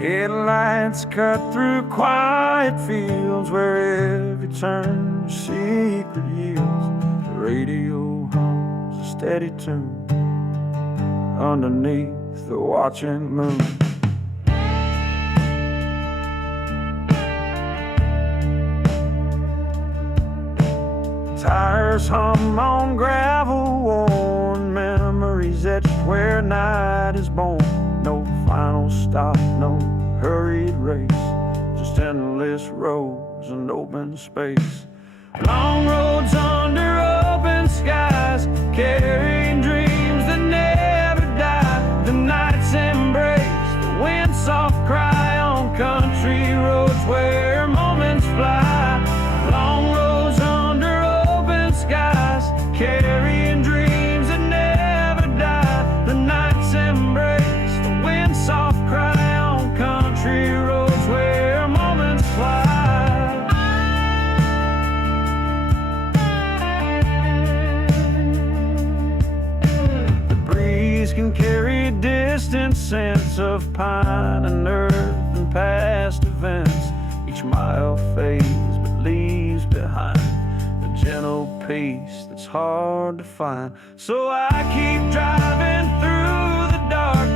Headlights cut through quiet fields where every turn a secret yields. The radio hums a steady tune underneath the watching moon. Tires hum on gravel worn, memories etched where night is born. No final stop, no hurried race, just endless roads and open space. Long roads under open skies, carrying dreams that never die. The night's embrace, the wind's soft cry on country roads where moments fly. Long roads under open skies, carrying dreams that never die. The night's embrace, the wind's soft cry on country roads where moments fly. The breeze can carry distant scents of pine and earth and past events. Each mile fades but leaves behind a gentle peace that's hard to find. So I keep driving through the dark,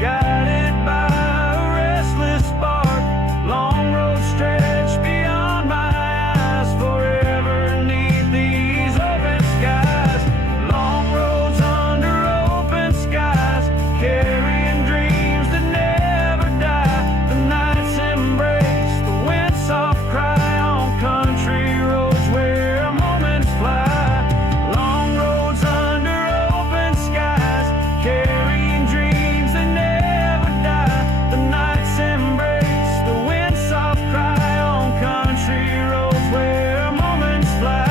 guided by a restless spark. Long roads stretch beyond my eyes, forever neath these open skies. Long roads under open skies, carrying dreams that never die. The night's embrace, the wind's soft cry on country roads where moments fly. Long roads under open skies, carrying dreams that never die. The night's embrace, the wind's soft cry on country roads where moments fly.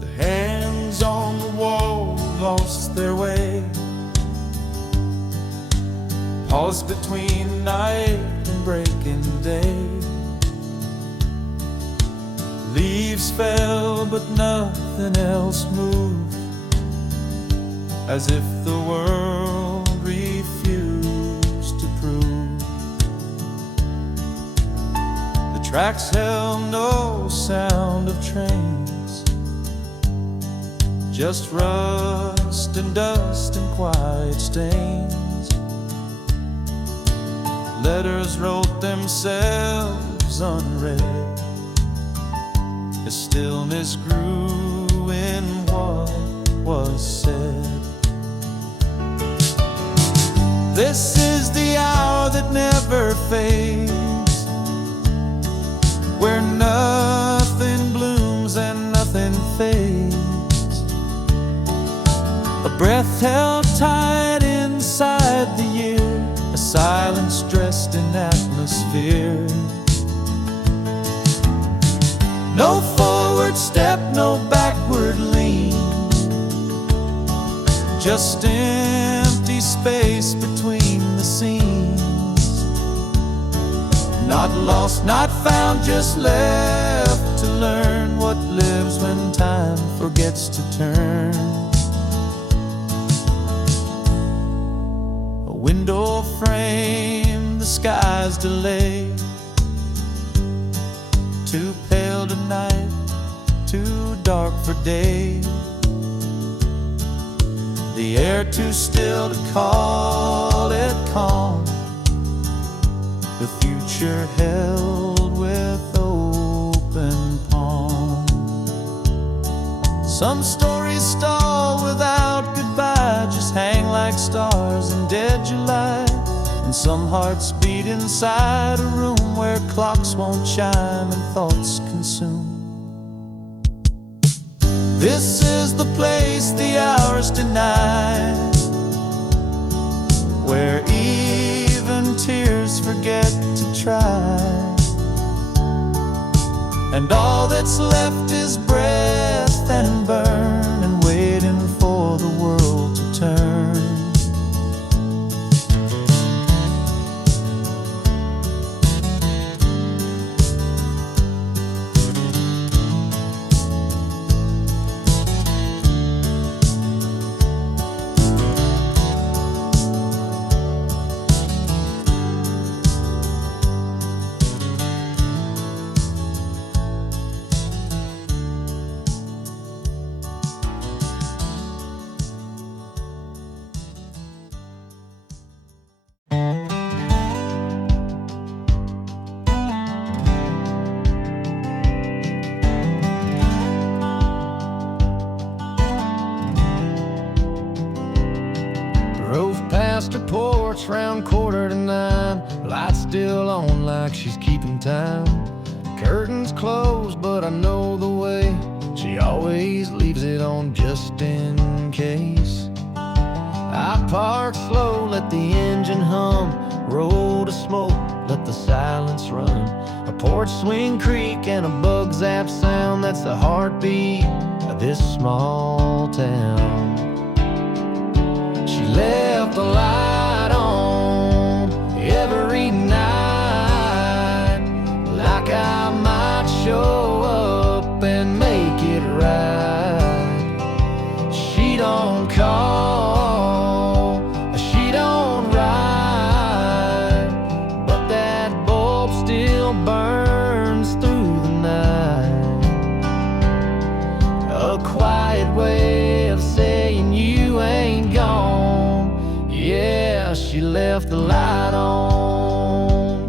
The hands on the wall lost their way, paused between night and breaking day. Leaves fell but nothing else moved, as if the world refused to prove. The tracks held no sound of trains, just rust and dust and quiet stains. Letters wrote themselves unread, as stillness grew in what was said. This is the hour that never fades, where nothing blooms and nothing fades. A breath held tight inside the year, a silence dressed in atmosphere. No forward step, no backward lean, just empty space between the scenes. Not lost, not found, just left to learn what lives when time forgets to turn. A window frame, the sky's delayed, too pale tonight, too dark for day. The air too still to call it calm, the future held with open palm. Some stories stall without goodbye, just hang like stars in dead July. and some hearts beat inside a room where clocks won't chime and thoughts consume. This is the place the hours deny, where even tears forget to try, and all that's left is breath and burn, and waiting for the world to turn. Past her porch round 8:45, lights still on like she's keeping time. Curtains closed, but I know the way. She always leaves it on just in case. I park slow, let the engine hum, roll to smoke, let the silence run. A porch swing creak and a bug zap sound, that's the heartbeat of this small town. She left the light on every night, like I might show up and make it right. She don't call, she don't write, but that bulb still burns through the night. A quiet way of saying you ain't gone. Yeah, she left the light on.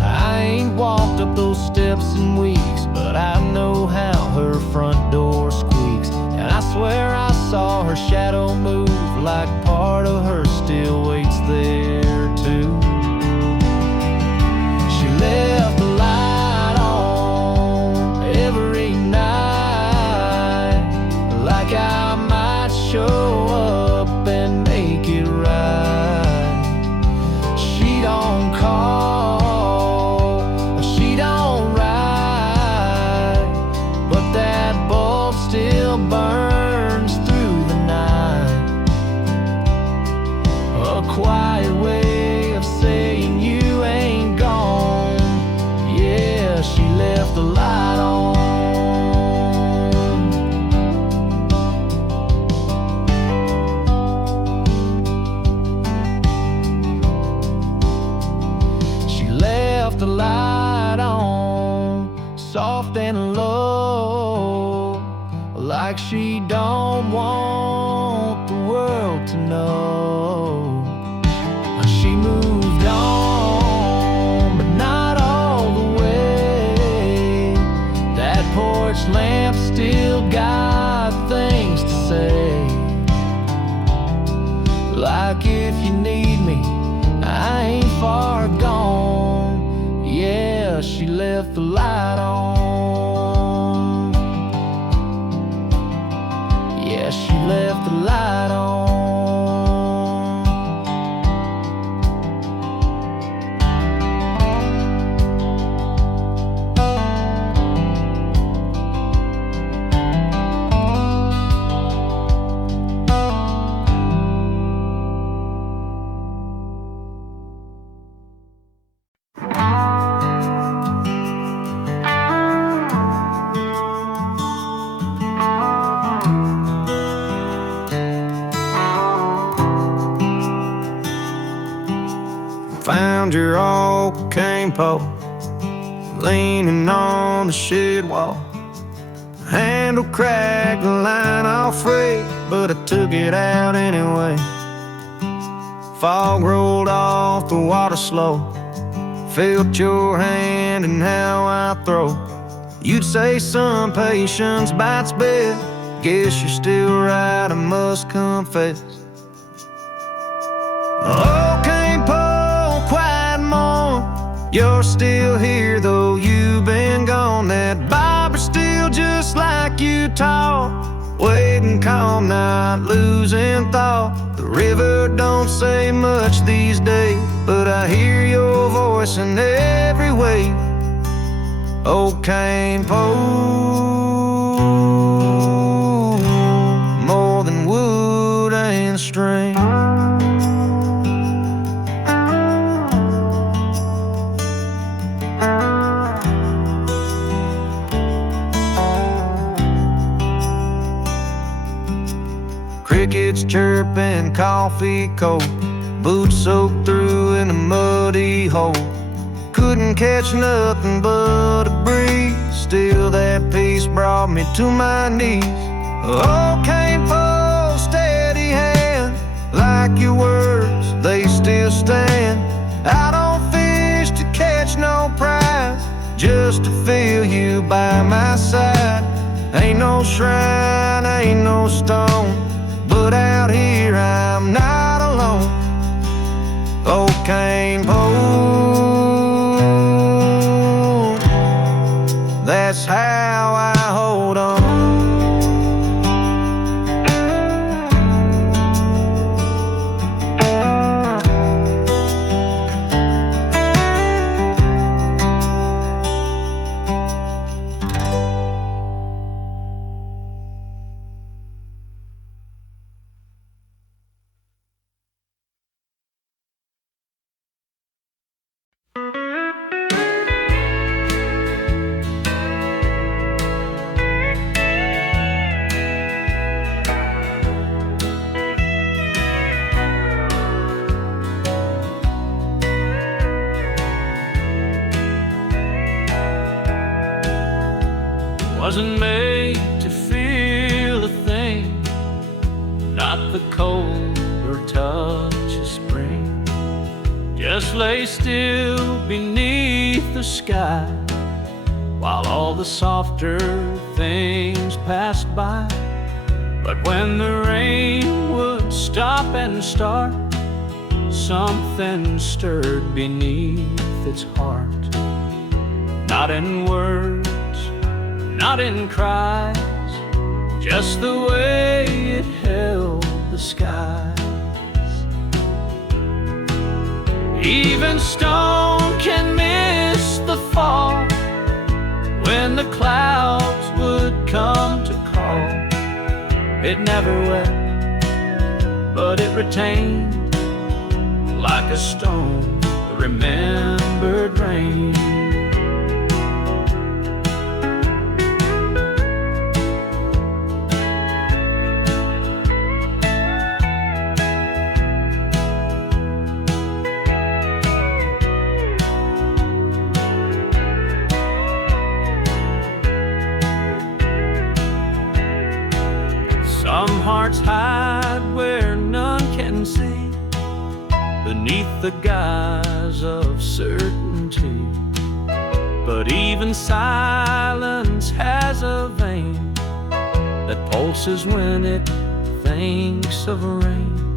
I ain't walked up those steps in weeks, but I know how her front door squeaks. And I swear I saw her shadow move, like part of her still waits there too. She left the light on every night, like I might show up and make it right. She don't call, she don't write, but that bulb still burns through the night. A quiet way of saying you ain't gone. Yeah, she left the light on. The light on, soft and low, like she don't want the world to know. She moved on, but not all the way. That porch lamp still got things to say, like if you need me, I ain't far gone. Yeah, she left the light on. Yeah, she left the light on. Found your old cane pole leaning on the shed wall. Handle cracked, the line all free, but I took it out anyway. Fog rolled off the water slow, felt your hand and how I throw. You'd say some patience bites best. Guess you're still right, I must confess. You're still here though you've been gone. That barber's still just like you taught, waiting calm, not losing thought. The river don't say much these days, but I hear your voice in every wave. Old Kane pole, more than wood and string. Crickets chirping, coffee cold, boots soaked through in a muddy hole. Couldn't catch nothing but a breeze, still that peace brought me to my knees. Oh, Kane pole, steady hand, like your words, they still stand. I don't fish to catch no prize, just to feel you by my side. Ain't no shrine, ain't no stone, but out here I'm not alone. Old Kane pole, that's how I hold on. Wasn't made to feel a thing, not the cold or touch of spring. Just lay still beneath the sky while all the softer things passed by. But when the rain would stop and start, something stirred beneath its heart. Not in words, not in cries, just the way it held the skies. Even stone can miss the fall when the clouds would come to call. It never wept, but it retained like a stone the remembered rain. Some hearts hide where none can see, beneath the guise of certainty. But even silence has a vein that pulses when it thinks of rain.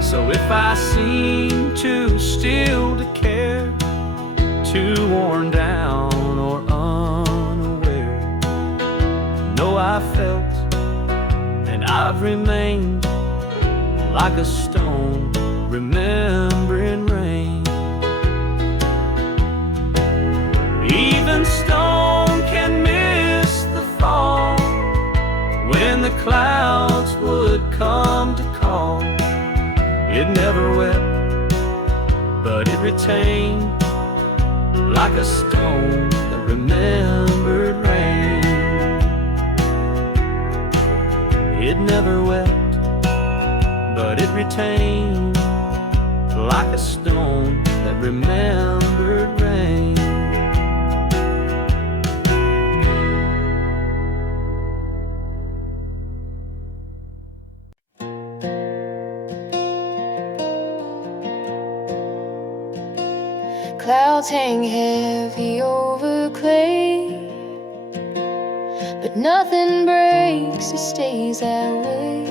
So if I seem too still to care, too worn down or unaware, know I felt and I've remained like a stone remembering rain. Even stone can miss the fall when the clouds would come to call. It never wept, but it retained like a stone that remembered rain. It never wept, but it retained like a stone that remembered rain. Clouds hang heavy over clay, but nothing breaks, it stays that way.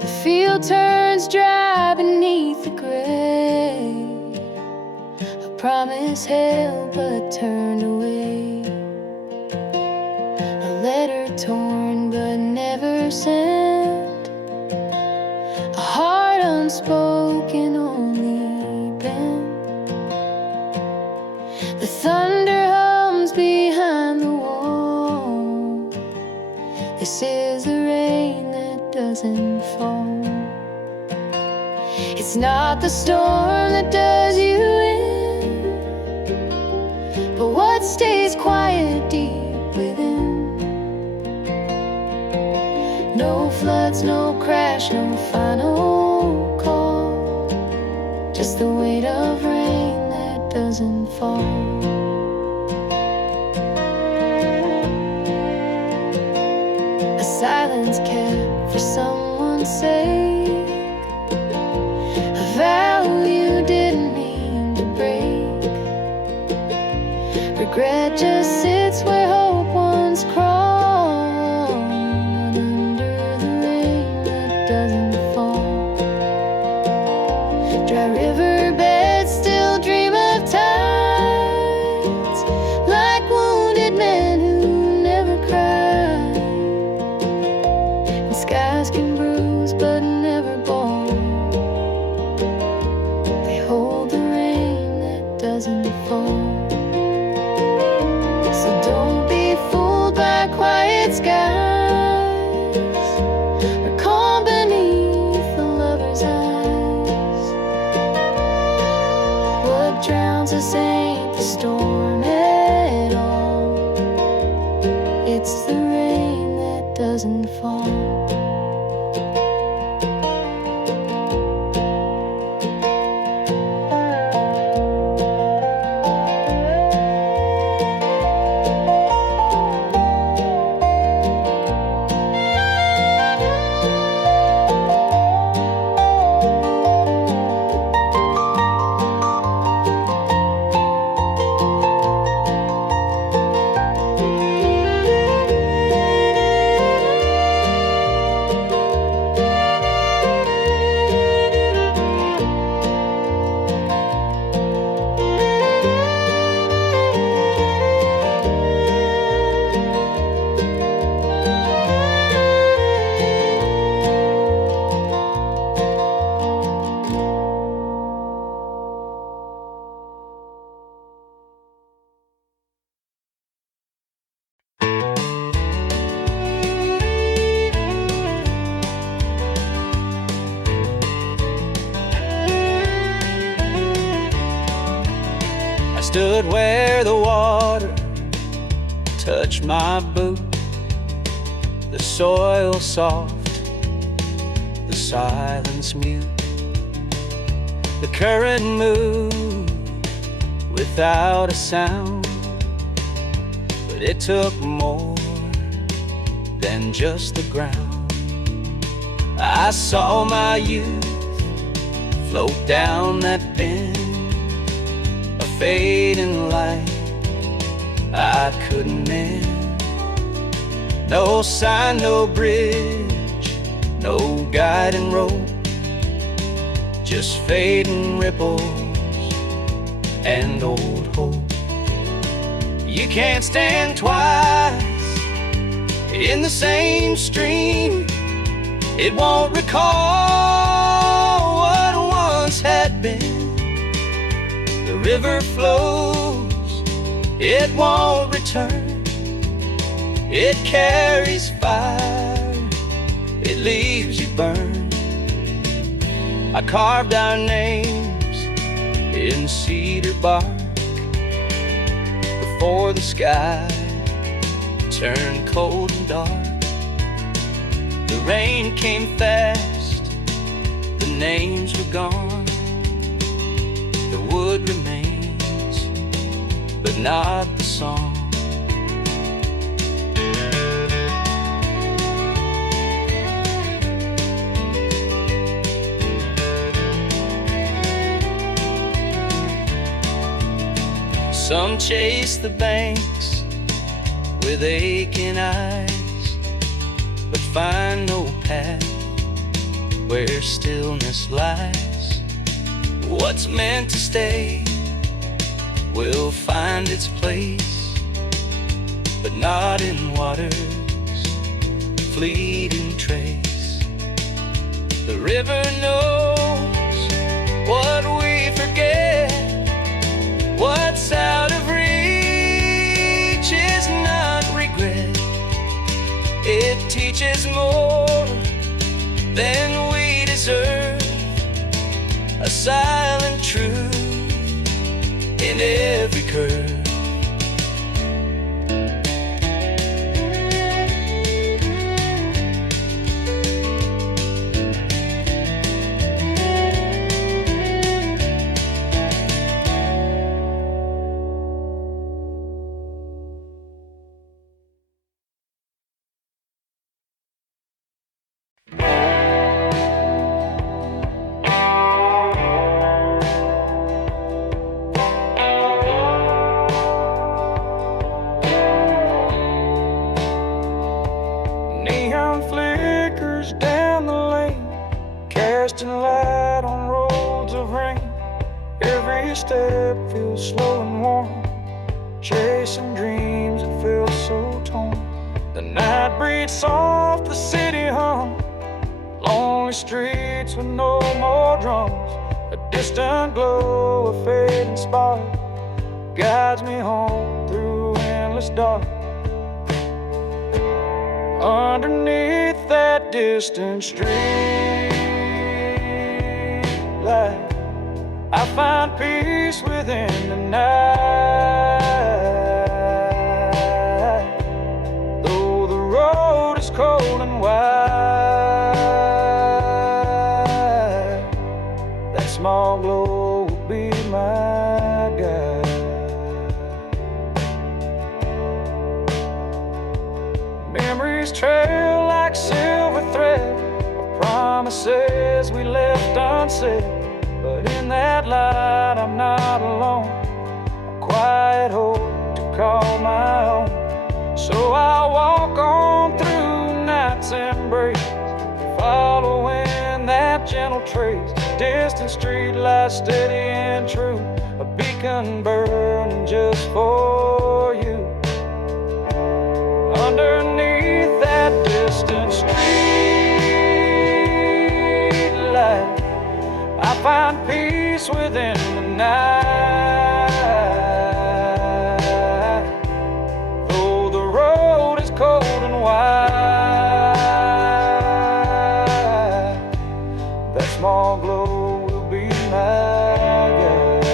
The field turns dry beneath the gray. promised help but turned away. A letter torn but never sent. A heart unspoken, only bent. The thunder hums behind the wall. This is the rain that doesn't fall. It's not the storm that does you in, but what stays quiet deep within. No floods, no crash, no final call. Just the weight of rain that doesn't fall. A silence kept for someone's sake. A vow you didn't mean to break. Regret just sits where hope once crawled, under the rain that doesn't fall. Dry riverbeds still dream of tides, like wounded men who never cried. And skies can bruise but never bald. They hold the rain that doesn't fall. So don't be fooled by quiet skies, or calm beneath the lover's eyes. What drowns us ain't the storm at all. It's the rain that doesn't fall. Stood where the water touched my boot, the soil soft, the silence mute. The current moved without a sound, but it took more than just the ground. I saw my youth float down that bend, fading light I couldn't mend. No sign, no bridge, no guiding rope, just fading ripples and old hope. You can't stand twice in the same stream. It won't recall what once had been. The river flows, it won't return. It carries fire, it leaves you burned. I carved our names in cedar bark before the sky turned cold and dark. The rain came fast, the names were gone. The wood remains, but not the song. Some chase the banks with aching eyes, but find no path where stillness lies. What's meant to stay will find its place, but not in water's fleeting trace. The river knows what we forget. What's out of reach is not regret. It teaches more than we deserve, a silent truth in every curve. Neon flickers down the lane, casting light on roads of rain. Every step feels slow and warm, chasing dreams that feel so torn. The night breathes soft, the city hum, lonely streets with no more drums. A distant glow, a fading spark, guides me home through endless dark. Underneath that distant street light, I find peace within the night. Though the road is cold and wide, that small glow will be my guide. Memories trail like silver thread, promises we left unsaid. But in that light I'm not alone, a quiet hope to call my own. So I walk on through night's embrace, following that gentle trace. Distant street lights steady and true, a beacon burning just for you. Underneath that distant street light, I find peace within the night. Though the road is cold and wide, that small glow will be my guide.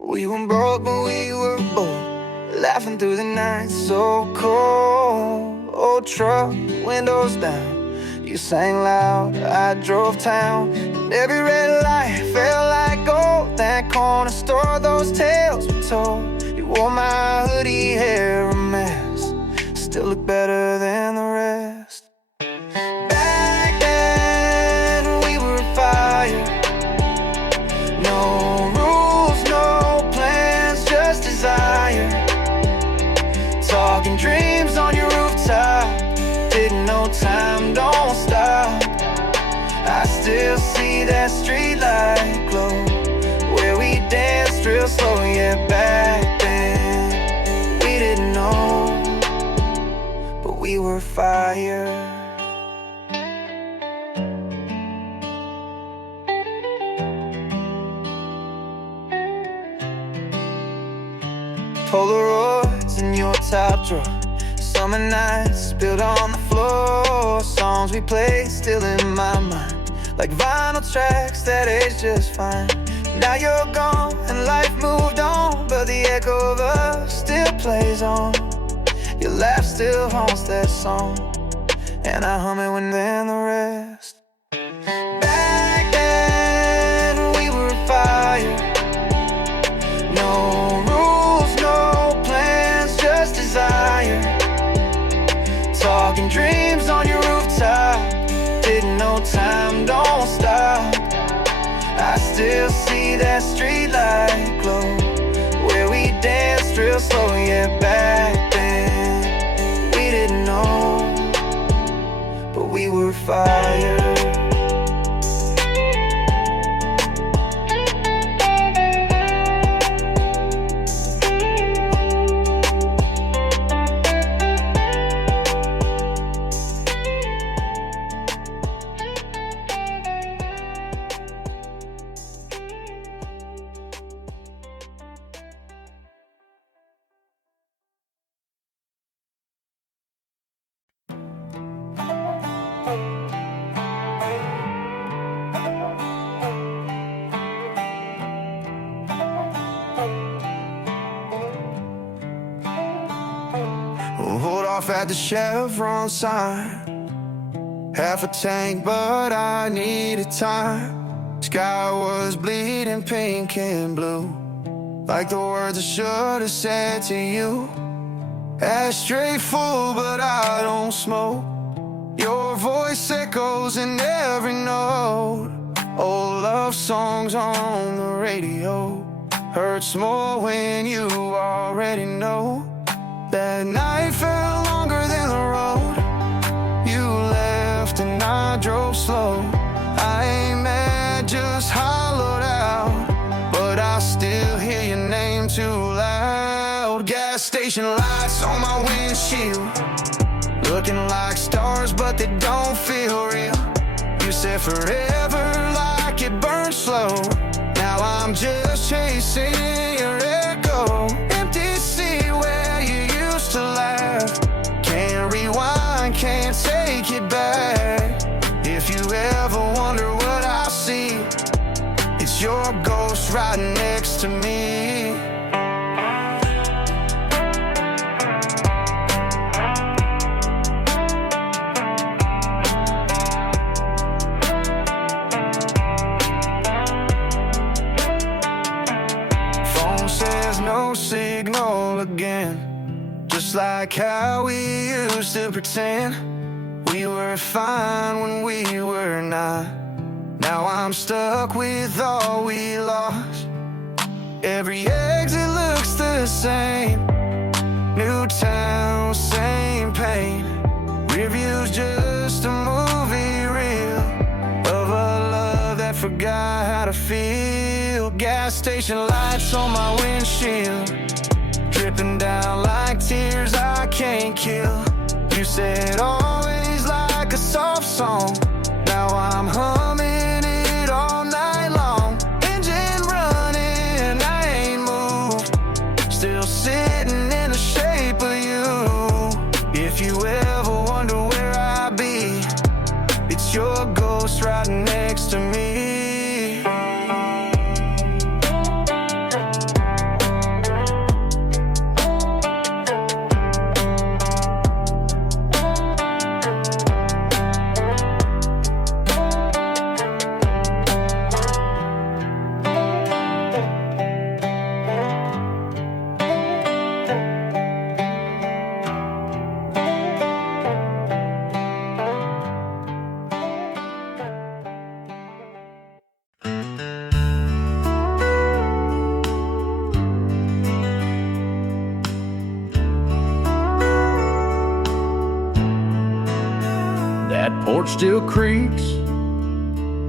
We were broke, but we were bold, laughing through the night so cold. Old truck, windows down, you sang loud, I drove town, and every red light felt like gold. That corner store, those tales we told. You wore my hoodie hair a mess, still look better than the rest. Back then we were fire, no rules, no plans, just desire. Talking dreams on your rooftop, didn't know time don't stop. I still see that street light glow, where we danced real slow. Yeah, back then we didn't know, but we were fire. Polaroids in your top drawer, summer nights spilled on the floor. Songs we played still in my mind, like vinyl tracks that age just fine. Now you're gone and life moved on, but the echo of us still plays on. Your laugh still haunts that song, and I hum it when then the rest. Back then we were fire. No rules, no plans, just desire. Talking dreams on your rooftop. Didn't know time don't stop. I still see that street light glow where we danced real slow. Yeah, back then we didn't know, but we were fire. Hold off at the Chevron sign. Half a tank, but I needed time. Sky was bleeding pink and blue, like the words I should have said to you. Ashtray full, but I don't smoke. Your voice echoes in every note. Old love songs on the radio hurts more when you already know. That night felt longer than the road. You left and I drove slow. I ain't mad, just hollowed out, but I still hear your name too loud. Gas station lights on my windshield, looking like stars but they don't feel real. You said forever like it burned slow. Now I'm just chasing your echo. Empty seat where you used to laugh. Can't rewind, can't take it back. If you ever wonder what I see, it's your ghost right next to me. Phone says no signal again, just like how we used to pretend we were fine when we were not. Now I'm stuck with all we lost. Every exit looks the same. New town, same pain. Review's just a movie reel of a love that forgot how to feel. Gas station lights on my windshield, dripping down like tears I can't kill. You said always like a soft song. Now I'm humming it all night long. Engine running, I ain't moved, still sitting in the shape of you. If you ever wonder where I be, it's your ghost right next to me. That porch still creaks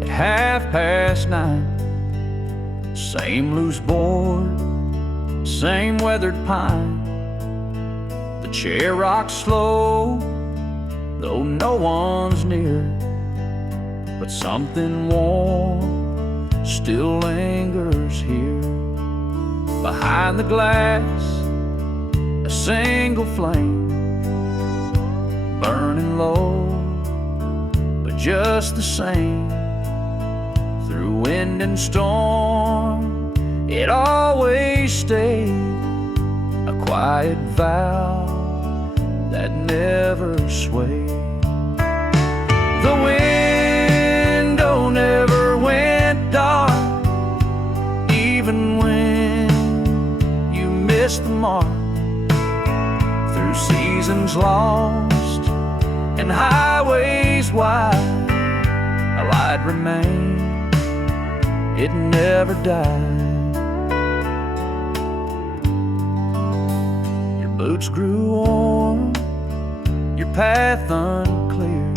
at 9:30. Same loose board, same weathered pine. The chair rocks slow, though no one's near. But something warm still lingers here. Behind the glass, a single flame, burning low, but just the same. Through wind and storm, it always stayed a quiet vow that never swayed. The window never went dark, even when you missed the mark. Through seasons lost and highways wide, a light remained, it never died. Your boots grew warm, your path unclear.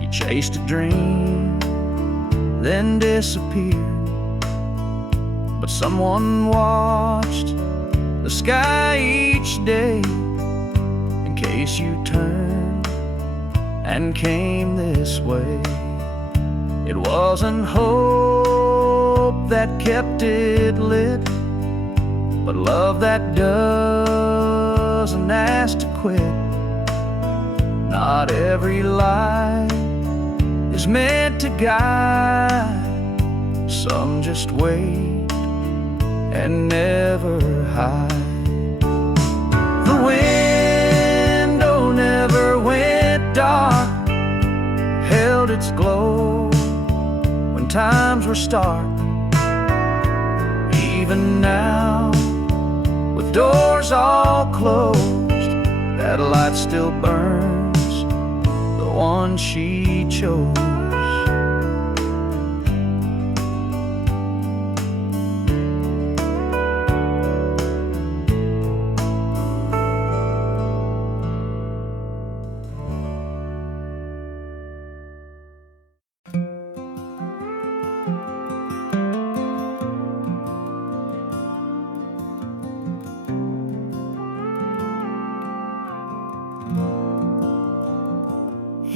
You chased a dream, then disappeared. But someone watched the sky each day, in case you turned and came this way. It wasn't hope that kept it lit, but love that doesn't ask to quit. Not every light is meant to guide. Some just wait and never hide. The window never went dark, held its glow when times were stark. Even now, with doors all closed, that light still burns, the one she chose.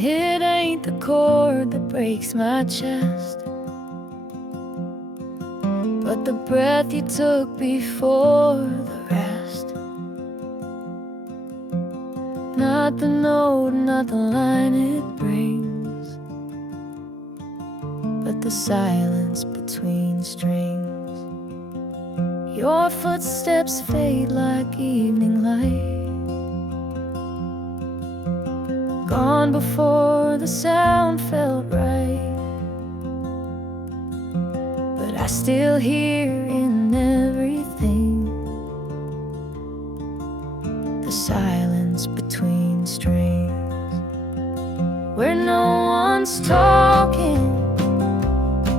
It ain't the cord that breaks my chest, but the breath you took before the rest. Not the note, not the line it brings, but the silence between strings. Your footsteps fade like evening light, gone before the sound felt right. But I still hear in everything the silence between strings, where no one's talking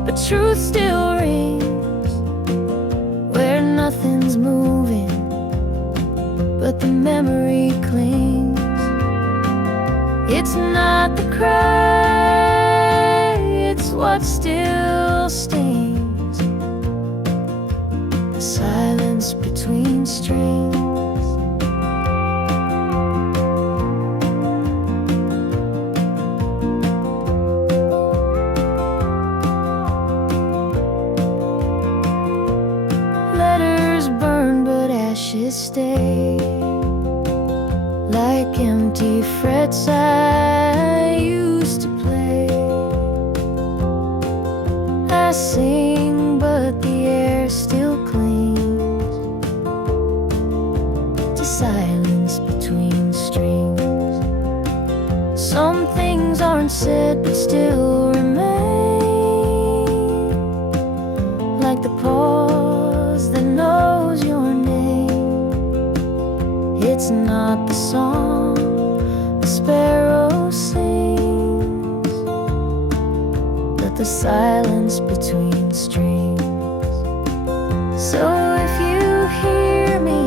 but truth still rings, where nothing's moving but the memory clings. It's not the cry, it's what still stings, the silence between strings. Letters burn but ashes stay, like empty frets I used to play. I sing but the air still clings to silence between strings. Some things aren't said but still remain, like the pause that knows your name. It's not the song the sparrow sings, but the silence between strings. So if you hear me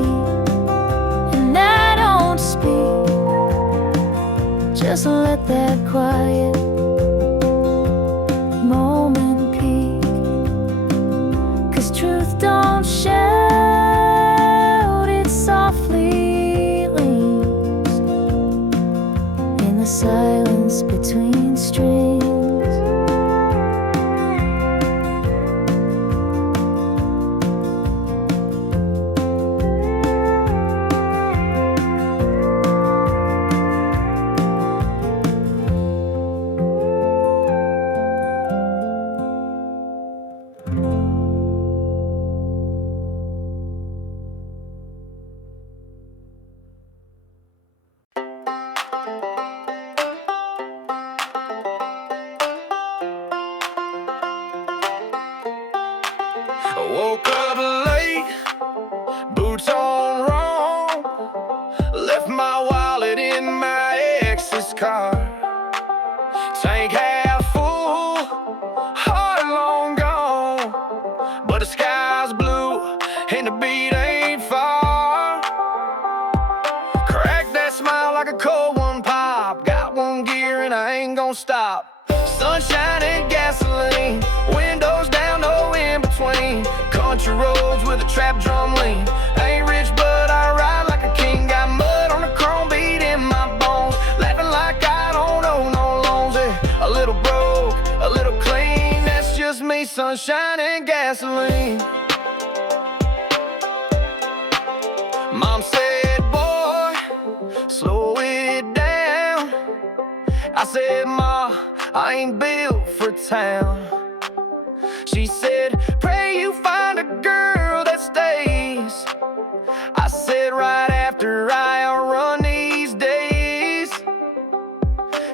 and I don't speak, just let that quiet moment peek, 'cause truth don't shout, it softly leans in the silence between strings. car. Tank half full, heart long gone, but the sky's blue and the beat ain't far. Crack that smile like a cold one pop. Got one gear and I ain't gonna stop. Sunshine and gasoline, windows down, no in between. Country roads with a trap drum lean. Ain't rich but I ride like a king. Got mud on the chrome beat in my bones. Laughing like I don't owe no loans. A little broke, a little clean. That's just me, sunshine and gasoline. Mom said, boy, slow it down. I said, Ma, I ain't built for town. She said, pray you find a girl that stays. I said, right after I run these days.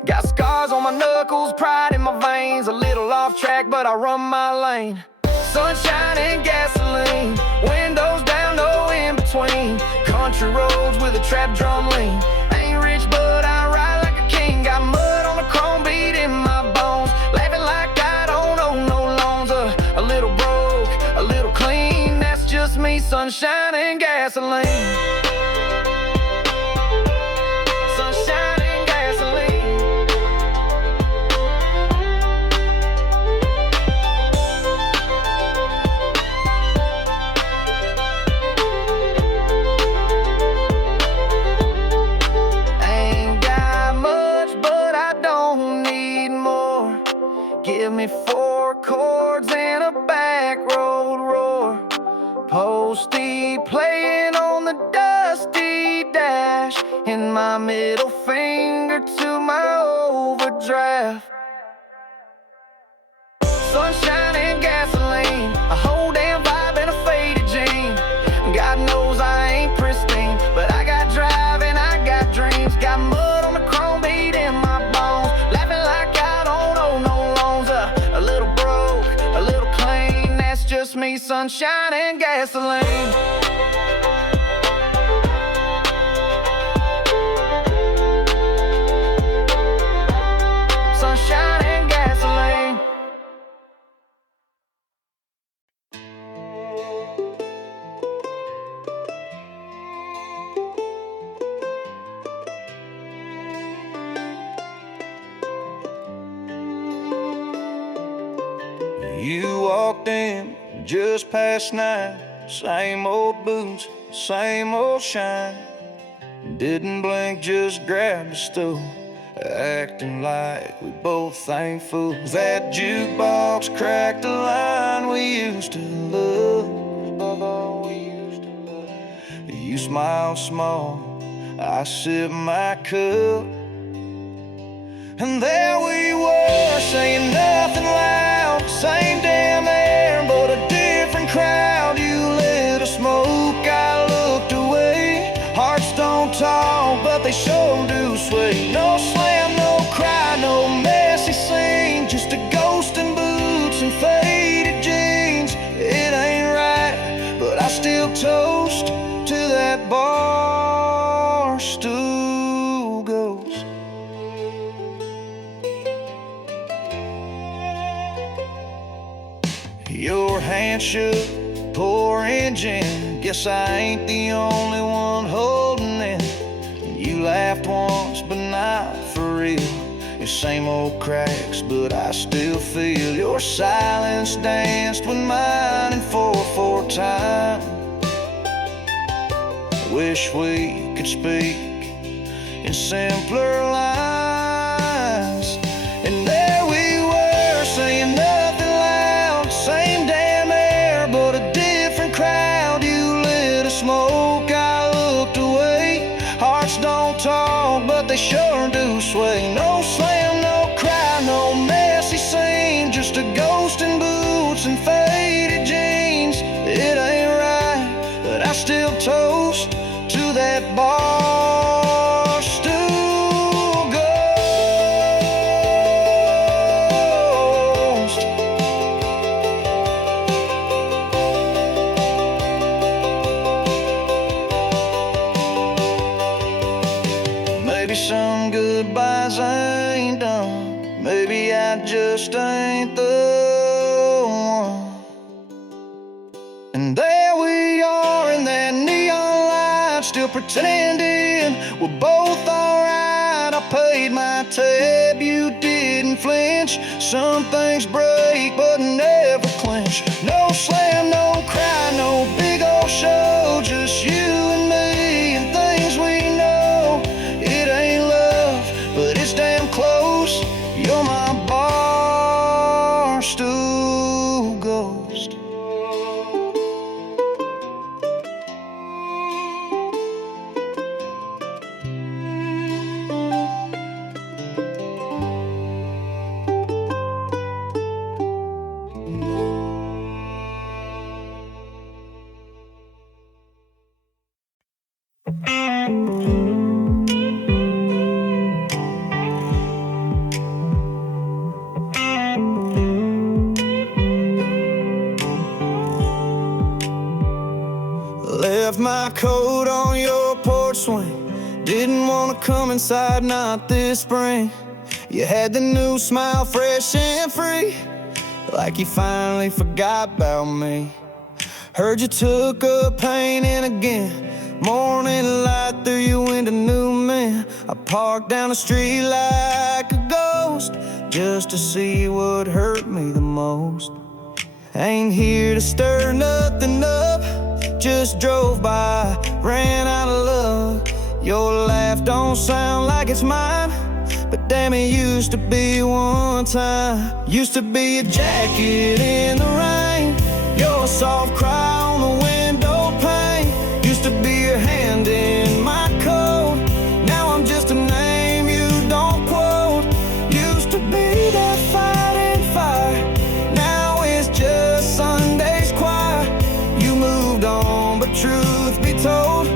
Got scars on my knuckles, pride in my veins. A little off track, but I run my lane. Sunshine and gasoline, windows down, no in between. Country roads with a trap drum lean. Ain't rich, but I ride like a king. Got mud on the chrome beat in my bones. Laughing like I don't owe no loans. A little broke, a little clean. That's just me, sunshine and gasoline. Sunshine and gasoline. Ain't got much, but I don't need more. Give me 4 chords and a back road roar. Posty playing on the dusty dash, and my middle finger to my overdraft. Sunshine and gasoline, a whole damn vibe and a faded jean. God knows I ain't pristine, but I got drive and I got dreams. Got mud on the chrome beat in my bones. Laughing like I don't owe no loans. A little broke, a little clean. That's just me, sunshine and gasoline. Sunshine and gasoline. You walked in just past 9. Same old boots, same old shine. Didn't blink, just grabbed a stool, acting like we both ain't fools. That jukebox cracked a line we used to love. You smile small, I sip my cup, and there we were, saying nothing loud. Same damn air, but a different crowd. You lit a smoke, I looked away. Hearts don't talk, but they sure do sway. No slam, no cry, no messy scene. Just a ghost in boots and faded jeans. It ain't right, but I still toast to that bar stool ghost. Your hand shook, pouring gin. Guess I ain't the only one holding it. You laughed once, but not for real. Your same old cracks, but I still feel your silence danced with mine in 4/4 time. Wish we could speak in simpler lines. And there we were, saying nothing loud. Same damn air, but a different crowd. You lit a smoke, I looked away. Hearts don't talk, but they sure do sway. No slam, no cry, no messy scene. Just a ghost in boots and faded jeans. It ain't right, but I still toast to that bar stool ghost. Maybe some goodbyes I just ain't the one. And there we are in that neon light, still pretending we're both alright. I paid my tab, you didn't flinch. Some things break but never clinch. No slam, no cry, no big old show, just you and me and things we know. It ain't love, but it's damn close. You're my bar stool ghost. Left my coat on your porch swing. Didn't wanna come inside, not this spring. You had the new smile, fresh and free, like you finally forgot about me. Heard you took up painting again. Morning light through your window, new man. I parked down the street like a ghost, just to see what hurt me the most. Ain't here to stir nothing up, just drove by, ran out of luck. Your laugh don't sound like it's mine, but damn, it used to be one time. Used to be a jacket in the rain, your soft cry on the window pane. Used to be your hand in my coat, now I'm just a name you don't quote. Used to be that fighting fire, now it's just Sunday's choir. You moved on, but truth be told,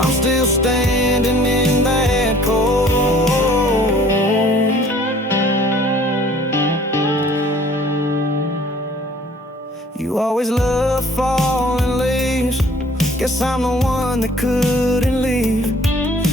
I'm still standing in that cold. You always love falling leaves, guess I'm the one that couldn't leave.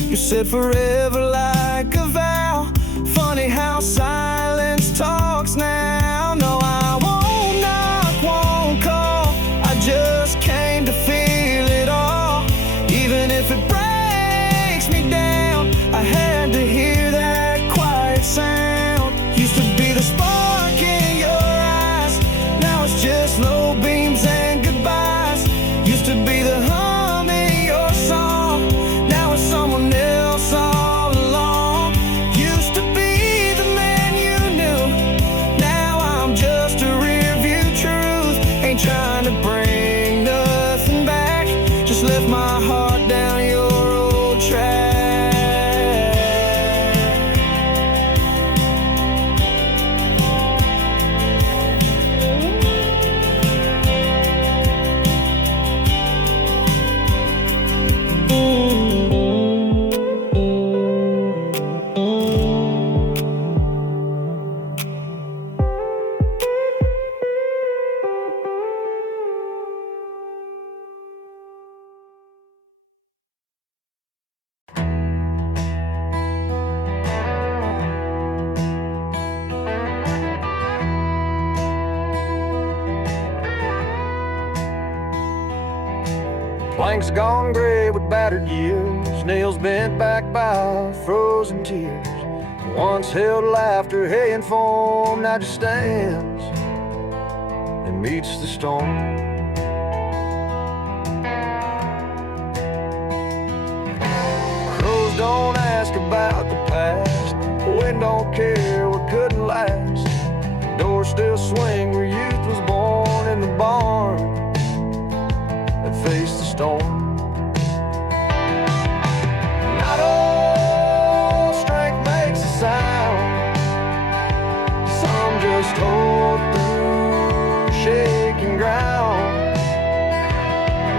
You said forever like a vow, funny how silence talks now. No, I won't knock, won't call, I just came to feel it all. Even if it breaks me down, I had to hear that quiet sound. Used to be the spark in your eyes, now it's just low beams and goodbyes. Used to be the hum in your song, now it's someone else all along. Used to be the man you knew, now I'm just a rear view truth. Ain't trying to bring nothing back, just left my heart down your old track. Planks gone gray with battered years, nails bent back by frozen tears. Once held laughter, hay and foam, now just stands and meets the storm. Crows don't ask about the past, wind don't care what couldn't last. Doors still swing where youth was born, in the barn that faced the storm. Not all strength makes a sound, some just hold through shaking ground.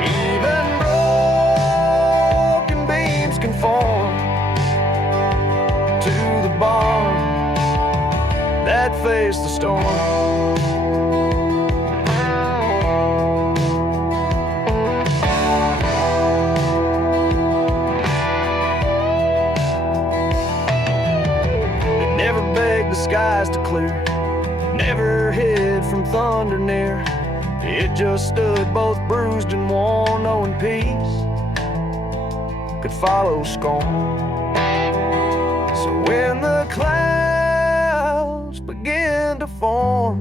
Even broken beams conform to the barn that faced the storm. Skies to clear, from thunder near. It just stood both bruised and worn, knowing peace could follow scorn. So when the clouds begin to form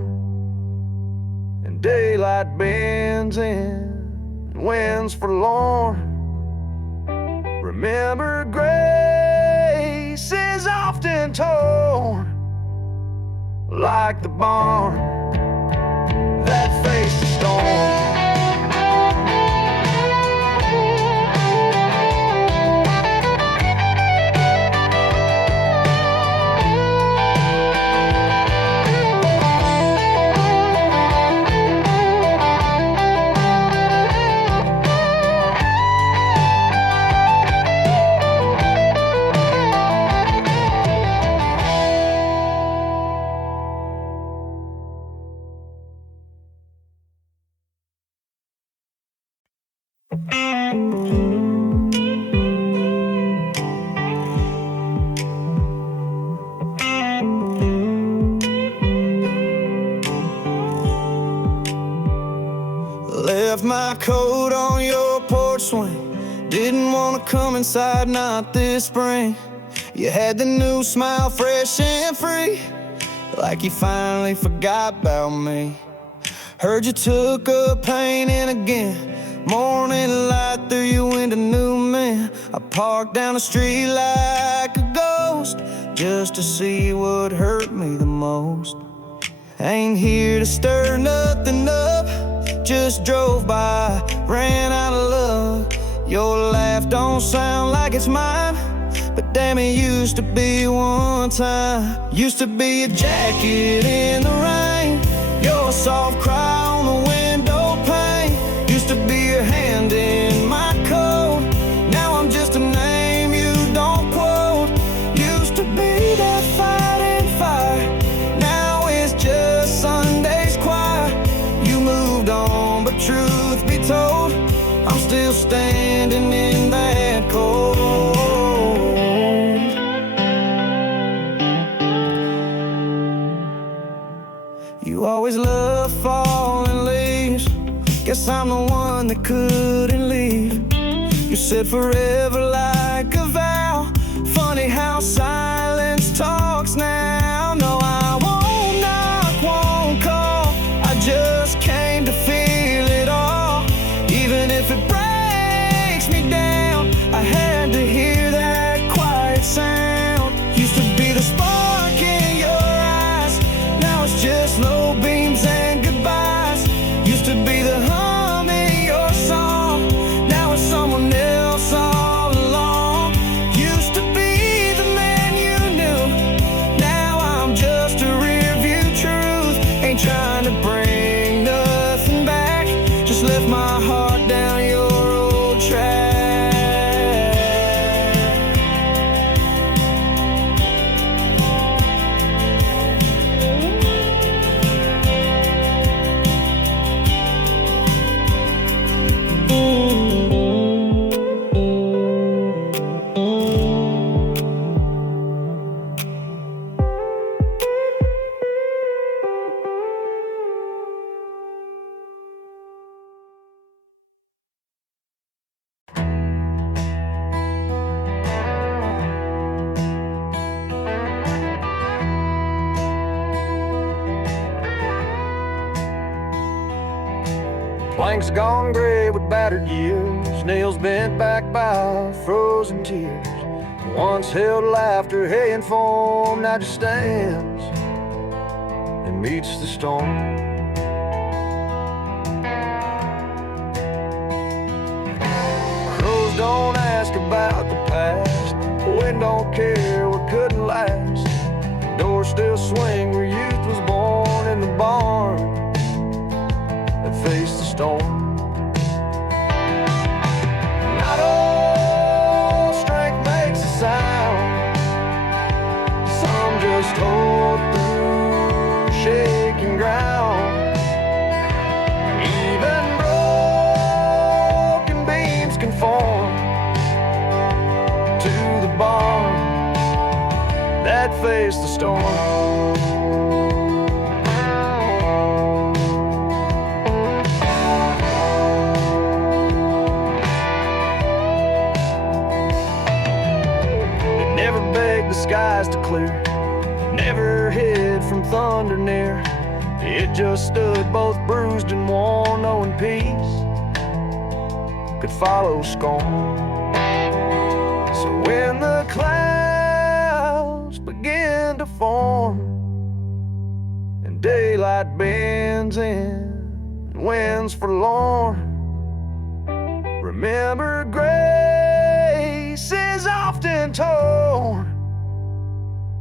and daylight bends in and winds forlorn, remember grace is often torn, like the barn that faced the storm. Left my coat on your porch swing. Didn't wanna come inside, not this spring. You had the new smile, fresh and free, like you finally forgot about me. Heard you took up painting again. Morning light through your window, new man. I parked down the street like a ghost, just to see what hurt me the most. Ain't here to stir nothing up, just drove by, ran out of luck. Your laugh don't sound like it's mine, but damn, it used to be one time. Used to be a jacket in the rain, your soft cry on the window pane. Used to be your hand in my coat, now I'm just a name you don't quote. Used to be that fighting fire, now it's just Sunday's choir. You moved on, but truth be told, I'm still standing in that cold. You always love falling leaves, guess I'm the one that couldn't leave. You said forever like a vow, funny how silence talks now. No, I won't knock, won't call, I just came to feel it all. Even if it breaks me down, I had to hear that quiet sound. Used to be the spark in your eyes, now it's just low beams and goodbyes. Used to be the hum in your song, now it's someone else all along. Used to be the man you knew, now I'm just a rear view truth. Ain't trying to bring nothing back, just left my heart down your old track. Planks gone gray with battered years, nails bent back by frozen tears. Once held laughter, hay and foam, now just stands and meets the storm. Crows don't ask about the past, wind don't care what couldn't last. Doors still swing where youth was born, in the barn that faced the storm. Not all strength makes a sound, some just hold through shaking ground. the skies to clear. Never hid from thunder near. It just stood both bruised and worn, knowing peace could follow scorn. So when the clouds begin to form and daylight bends in and winds forlorn, remember grace is often torn,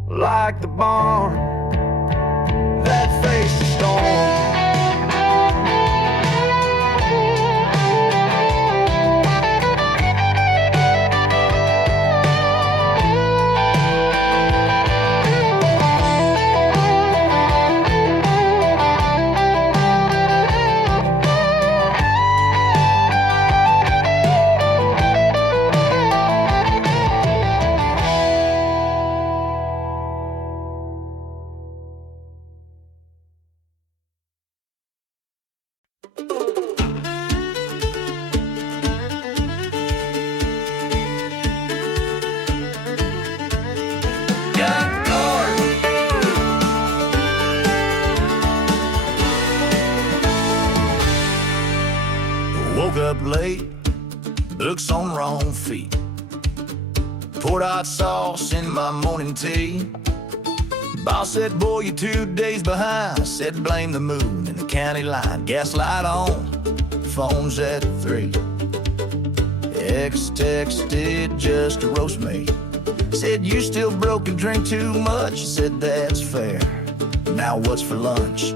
like the barn that faced the storm. Woke up late, books on wrong feet. Poured hot sauce in my morning tea. Boss said, boy, you're 2 days behind. I said, blame the moon and the county line. Gas light on, phone's at 3. Ex texted just to roast me. Said, you still broke and drink too much. I said, that's fair. Now what's for lunch?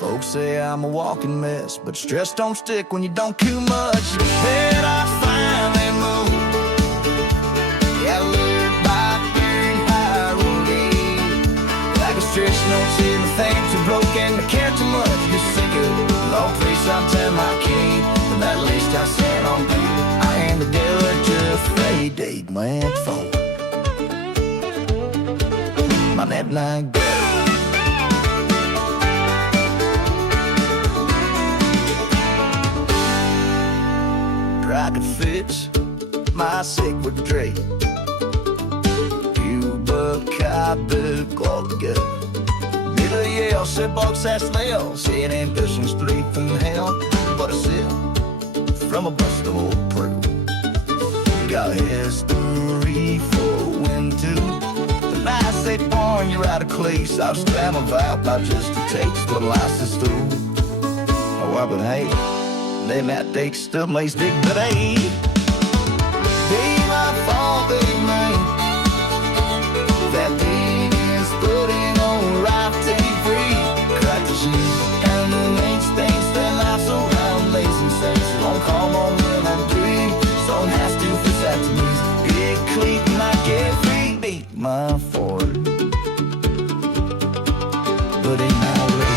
Folks say I'm a walking mess, but stress don't stick when you don't do much. Then I finally moved. Yeah, lured by fearing high rolling. Like a stretch note, see my things are broken. I care too much, just think of long place I'm telling my king. But at least I said on me, I ain't the dealer to afraid they went for my net line girl. I could fix my sacred trait. You buck, I book all together. Middle of Yale, said box that's fail. Saying ambition straight from hell. But I said, from a bust of old proof. Got history for when to. The nights they born, you're out of place. I'll scram a vow by just a taste. But life is through. Oh, I've been hating. They might take still may stick today. They my fault, they made. That thing is putting on right to be free. Crack the shoes and the mates things that life's around lazy saints. Don't come on when I'm free. So has to fix that to me. Big cleat might get free. Beat my Ford. But in my way.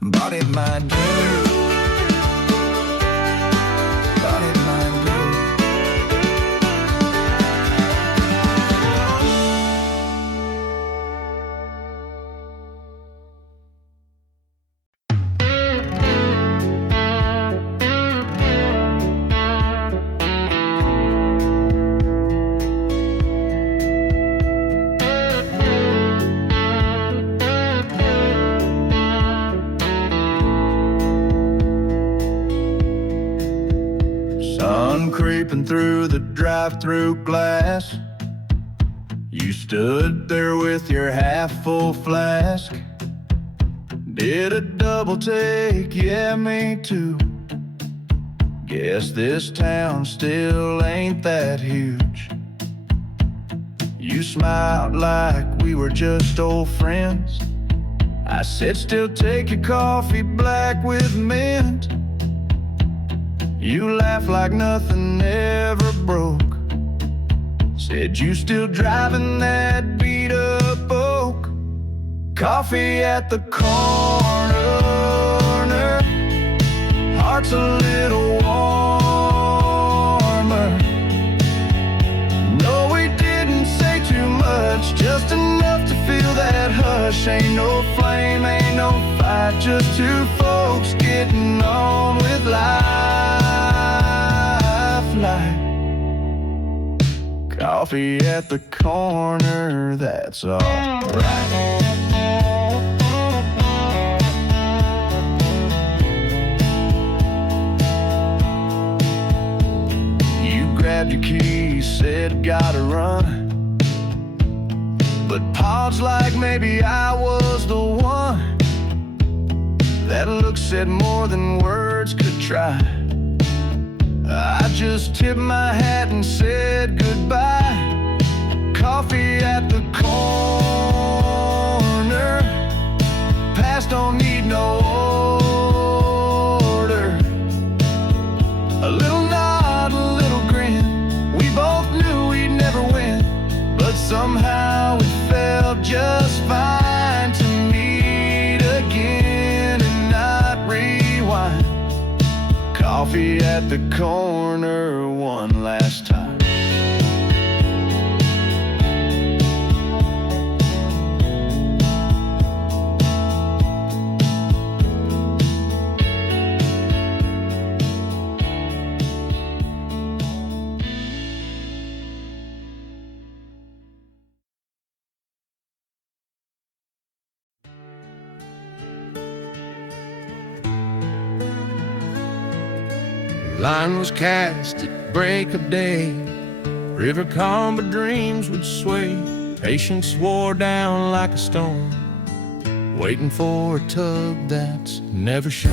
Body, mind, blue. Body, mind, blue. Creeping through the drive-through glass. You stood there with your half-full flask. Did a double take, yeah, me too. Guess this town still ain't that huge. You smiled like we were just old friends. I said still take your coffee black with mint. You laughed like nothing ever broke. Said you still driving that beat up oak. Coffee at the corner, heart's a little warmer. No, we didn't say too much, just enough to feel that hush. Ain't no flame, ain't no fight, just two folks getting on with life like coffee at the corner, that's alright. Grabbed your keys, said gotta run, but paused like maybe I was the one. That look said more than words could try. I just tipped my hat and said goodbye. Coffee at the corner, past don't need no order. A little nod, a little grin, we both knew we'd never win, but somehow it felt just fine to meet again and not rewind. Coffee at the corner one last time. Line was cast at break of day. River calm, but dreams would sway. Patience wore down like a stone, waiting for a tug that's never shown.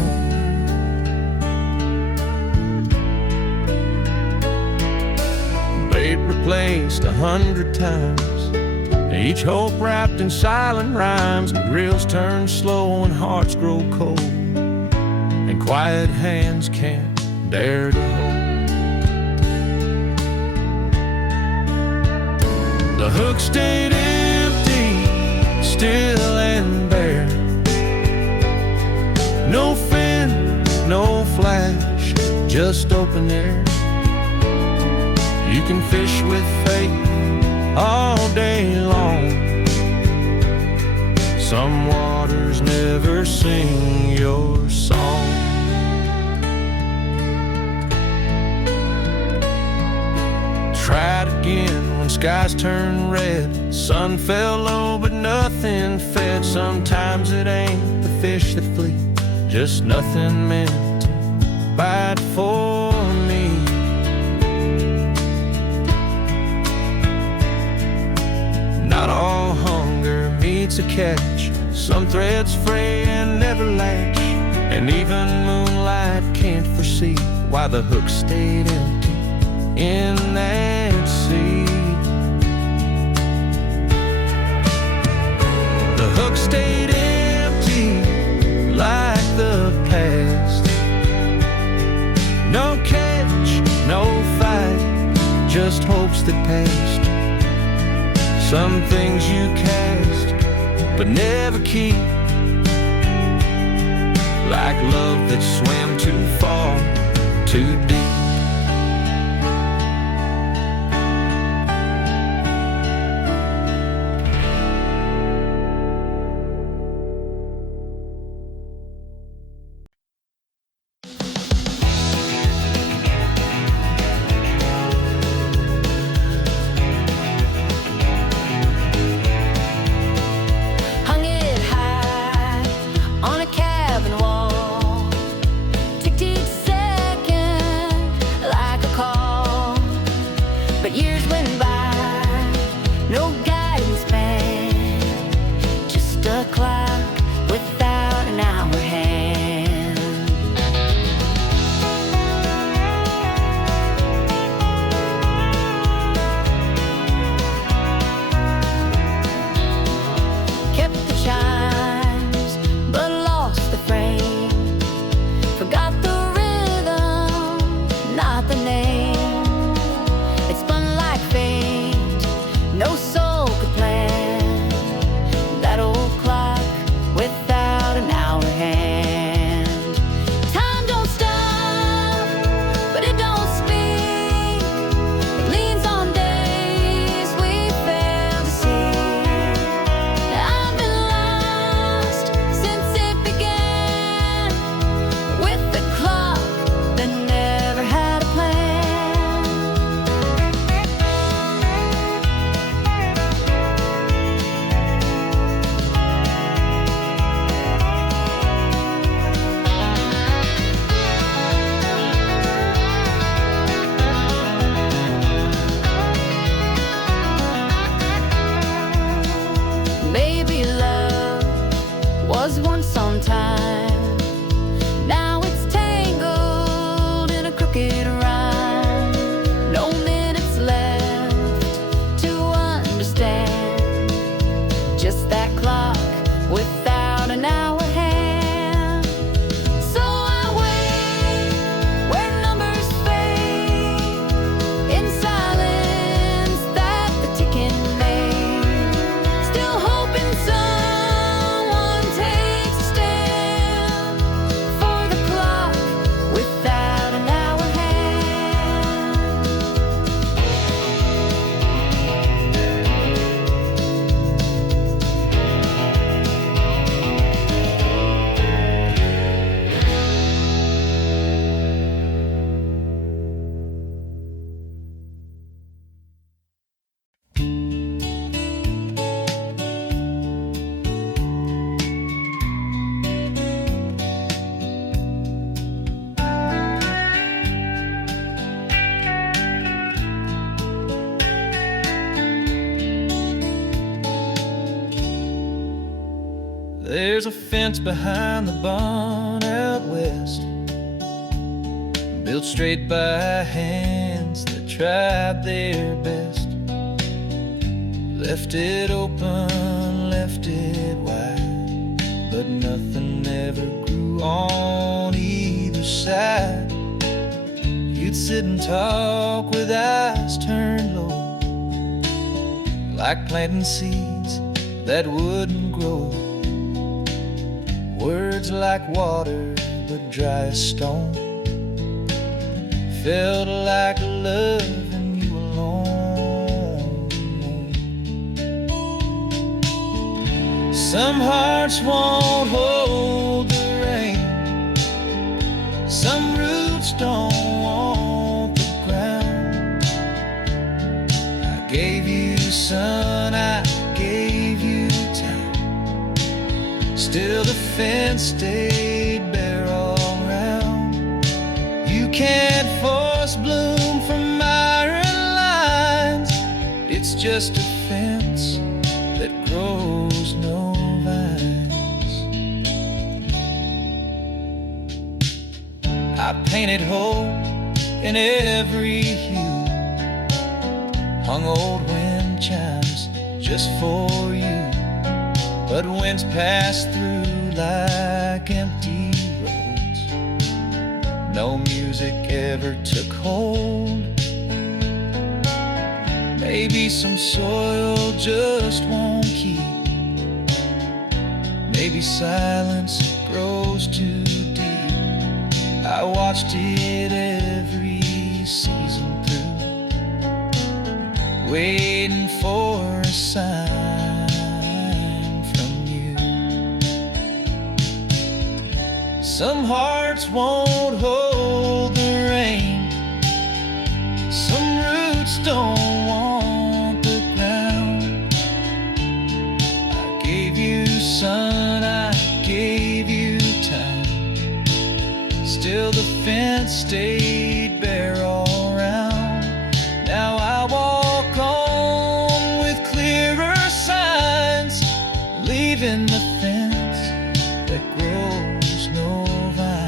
Bait replaced 100 times, each hope wrapped in silent rhymes. And reels turn slow and hearts grow cold, and quiet hands can't dare to hold. The hook stayed empty, still and bare. No fin, no flash, just open air. You can fish with faith all day long. Some waters never sing your song. Tried again when skies turned red. Sun fell low but nothing fed. Sometimes it ain't the fish that flee, just nothing meant to bite for me. Not all hunger meets a catch. Some threads fray and never latch, and even moonlight can't foresee why the hook stayed empty in that sea. The hook stayed empty like the past. No catch, no fight, just hopes that passed. Some things you cast but never keep, like love that swam too far, too deep. No guidance band, just a clock without an There's a fence behind the barn out west, built straight by hands that tried their best. Left it open, left it wide, but nothing ever grew on either side. You'd sit and talk with eyes turned low, like planting seeds that wouldn't grow. Words like water, but dry as stone. Felt like loving you alone. Some hearts won't hold the rain, some roots don't want the ground. I gave you sun, I gave you time, still the fence stayed bare all around. You can't force bloom from iron lines, it's just a fence that grows no vines. I painted hope in every hue, hung old wind chimes just for you. But winds pass through like empty roads, no music ever took hold. Maybe some soil just won't keep, maybe silence grows too deep. I watched it every season through, waiting for a sign from you. Some hearts won't hold the rain, some roots don't want the ground. I gave you sun, I gave you time, still the fence stayed bare all around. Now I walk on with clearer signs, leaving the fence that grows no vines.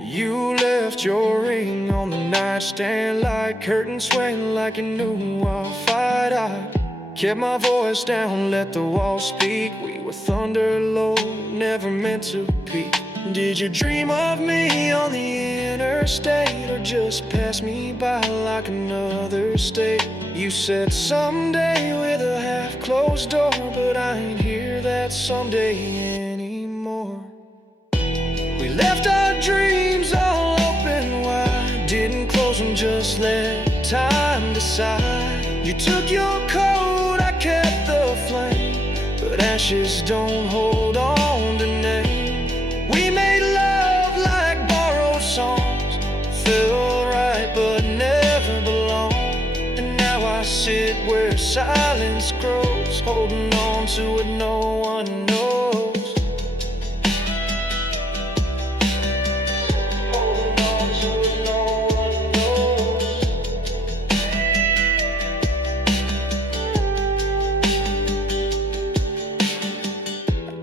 You left your ring on the nightstand, like curtains swaying like you knew I'll fight. I kept my voice down, let the walls speak. We were thunder low, never meant to be. Did you dream of me on the interstate, or just pass me by like another state? You said someday with a half-closed door, but I ain't hear that someday anymore. We left our dreams all open wide, didn't close them, just let time decide. You took your coat, I kept the flame, but ashes don't hold on to name. We made love like borrowed songs, felt right but never belonged. And now I sit where silence grows, holding on to what no one knows.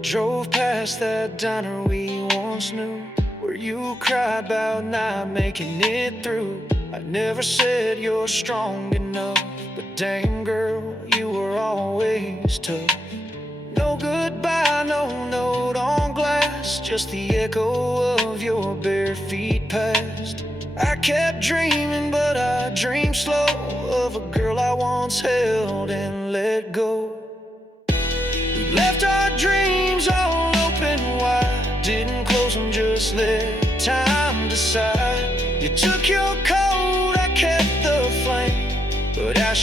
Drove past that diner we once knew, where you cried about not making it through. I never said you're strong enough, but damn girl, you were always tough. No goodbye, no note on glass, just the echo of your bare feet past. I kept dreaming, but I dreamed slow, of a girl I once held and let go. We left our dreams all open wide, didn't close them, just let time decide.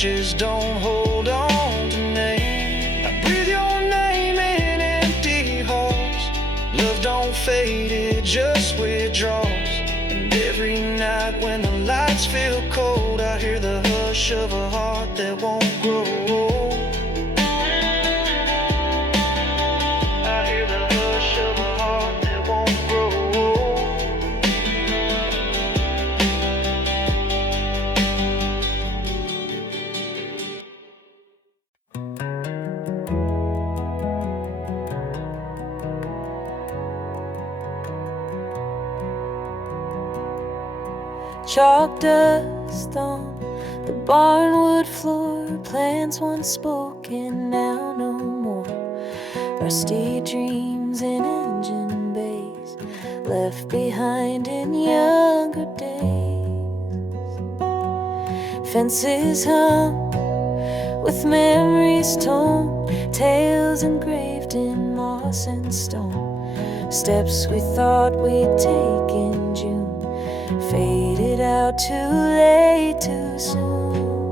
wishes don't hold on to name. I breathe your name in empty halls. Love don't fade, it just withdraws. And every night when the lights feel cold, I hear the hush of a heart that won't grow old. I hear the hush of a heart that won't grow old. Chalk dust on the barnwood floor, plans once spoken, now no more. Rusty dreams in engine bays, left behind in younger days. Fences hung with memories torn, tales engraved in moss and stone. Steps we thought we'd take in June faded out too late, too soon.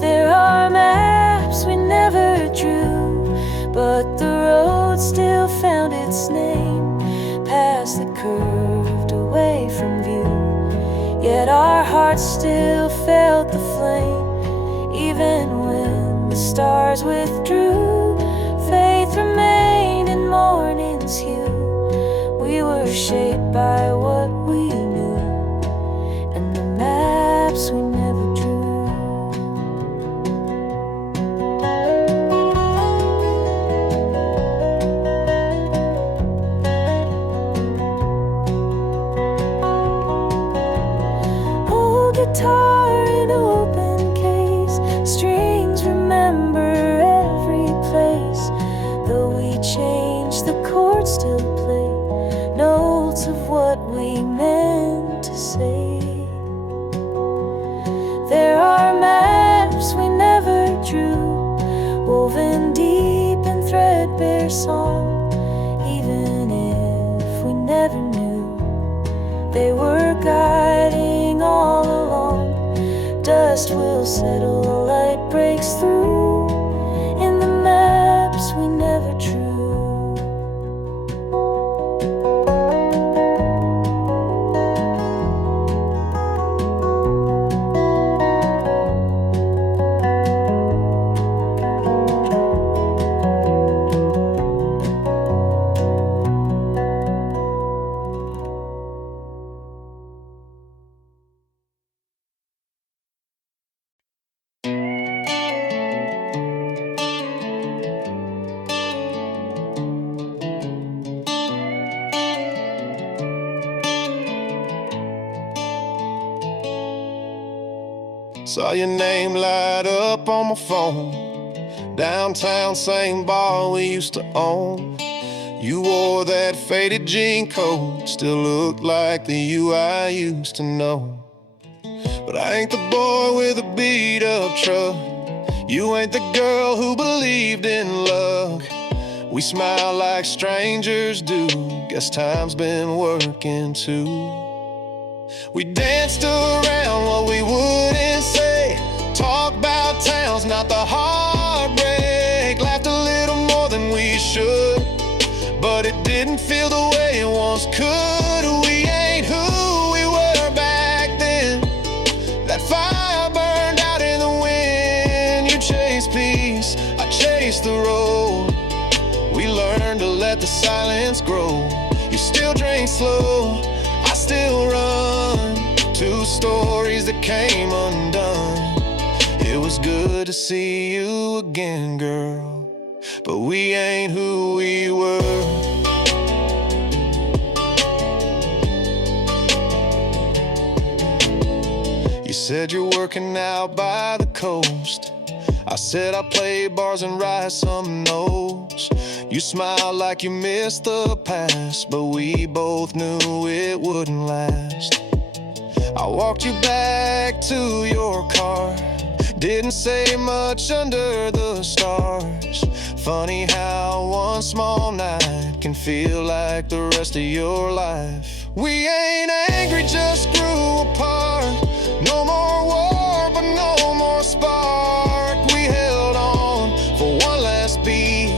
There are maps we never drew, but the road still found its name. Paths that curved away from view, yet our hearts still felt the flame. Even when the stars withdrew, faith remained in morning's hue. We were shaped by what we knew, and the maps we never drew. Old guitar in open case, strings remember every place. Though we changed, the chords still play, notes of what we meant to say. There are maps we never drew, woven deep in threadbare song. Even if we never knew, they were guiding all along. Dust will settle, a light breaks through in the maps we never drew. Saw your name light up on my phone. Downtown, same bar we used to own. You wore that faded jean coat, still looked like the you I used to know. But I ain't the boy with a beat up truck. You ain't the girl who believed in luck. We smile like strangers do, guess time's been working too. We danced around what we wouldn't say, talk about towns, not the heartbreak. Laughed a little more than we should, but it didn't feel the way it once could. We ain't who we were back then. That fire burned out in the wind. You chased peace, I chased the road. We learned to let the silence grow. You still drink slow, I still run. Two stories that came undone. It was good to see you again, girl, but we ain't who we were. You said you're working out by the coast. I said I play bars and write some notes. You smiled like you missed the past, but we both knew it wouldn't last. I walked you back to your car, didn't say much under the stars. Funny how one small night can feel like the rest of your life. We ain't angry, just grew apart. No more war, but no spark, we held on for one last beat,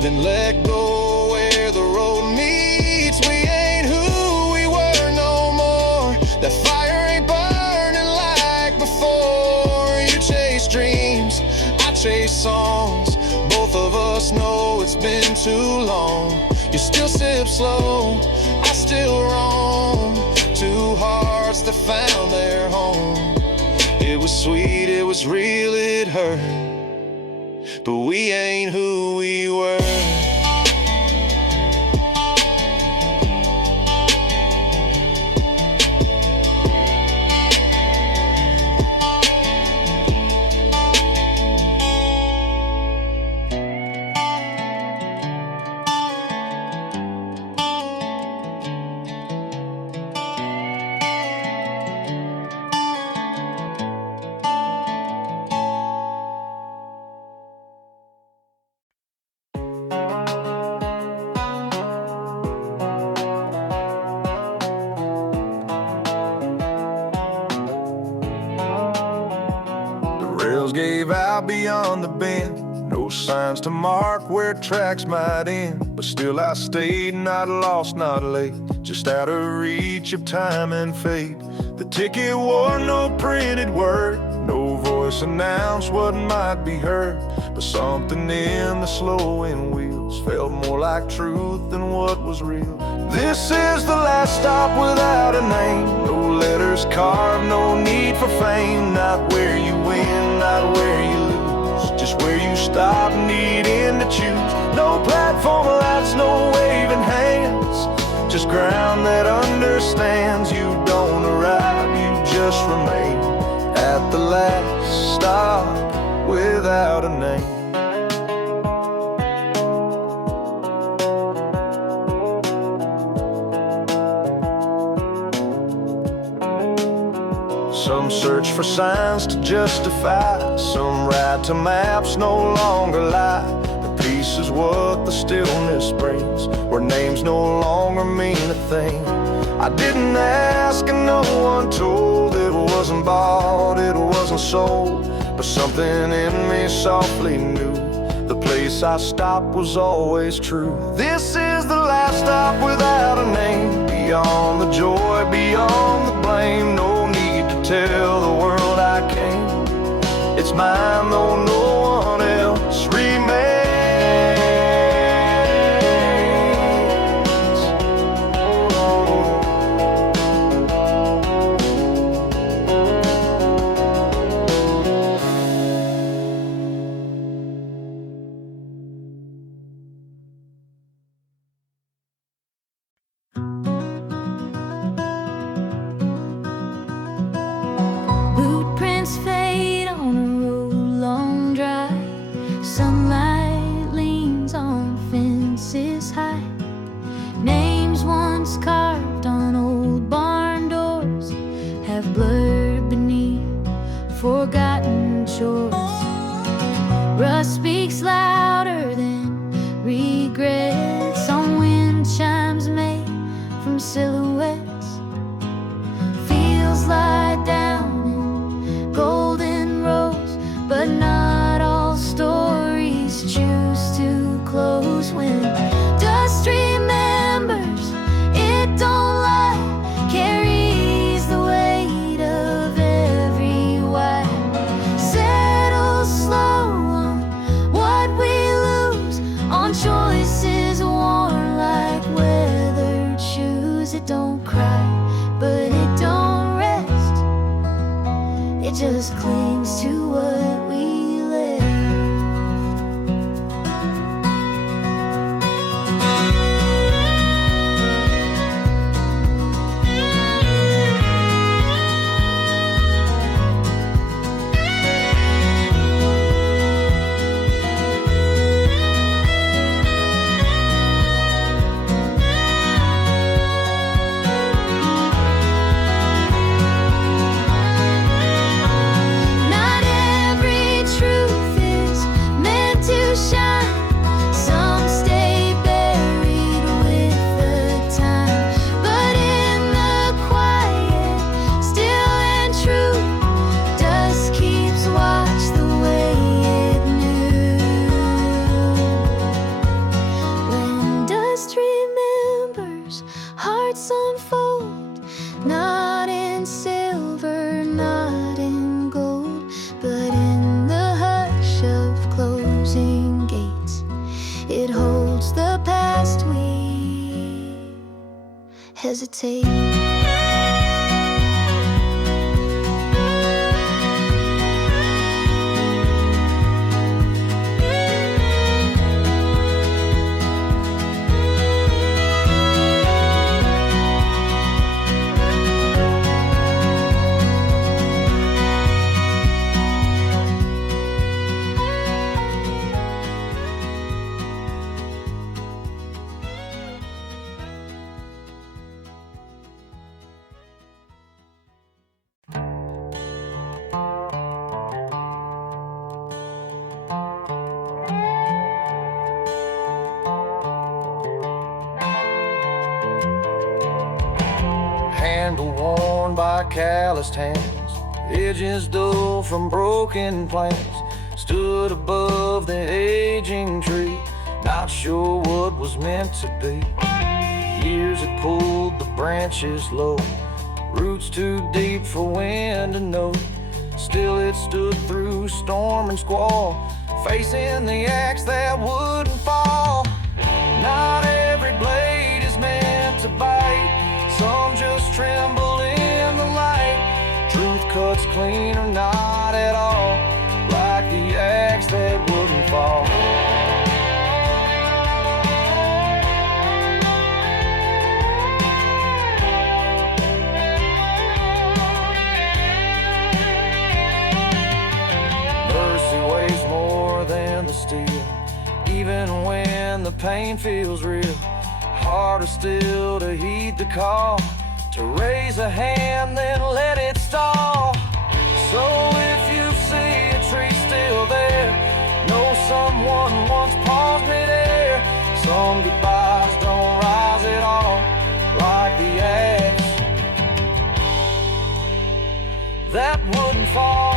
then let go where the road meets. We ain't who we were no more. That fire ain't burning like before. You chase dreams, I chase songs. Both of us know it's been too long. You still sip slow, I still roam. Two hearts that found their home. It was sweet, it was real, it hurt, but we ain't who we were. Rails gave out beyond the bend, no signs to mark where tracks might end. But still I stayed, not lost, not late, just out of reach of time and fate. The ticket wore no printed word, no voice announced what might be heard. But something in the slowing wheels felt more like truth than what was real. This is the last stop without a name, no letters carved, no need for fame. Not where you win, not where you lose, just where you stop needing to choose. No platform lights, no waving hands, just ground that understands. You don't arrive, you just remain at the last stop without a name. Some search for signs to justify, some write to maps no longer lie. The peace is what the stillness brings, where names no longer mean a thing. I didn't ask and no one told, it wasn't bought, it wasn't sold, but something in me softly knew the place I stopped was always true. This is the last stop without a name, beyond the joy, beyond the blame. No need to tell the world I came, it's mine though no one else remains. Boot prints fade on a road long dry. Sunlight leans on fences high. Names once carved on old barn doors have blurred beneath forgotten shores. Rust speaks louder than regrets on wind chimes made from silhouettes. Fields lie down in golden rows, but not all stories choose to close. When dust remembers, it hesitate. Handle worn by calloused hands, edges dull from broken plans. Stood above the aging tree, not sure what was meant to be. Years had pulled the branches low, roots too deep for wind to know. Still it stood through storm and squall, facing the axe that wouldn't fall. Not every blade is meant to bite, some just tremble in the light. Truth cuts clean or not at all, like the axe that wouldn't fall. Mercy weighs more than the steel, even when the pain feels real. Harder still to heed the call, to raise a hand then let it stall. So if you see a tree still there, know someone once paused midair. Some goodbyes don't rise at all, like the axe that wouldn't fall.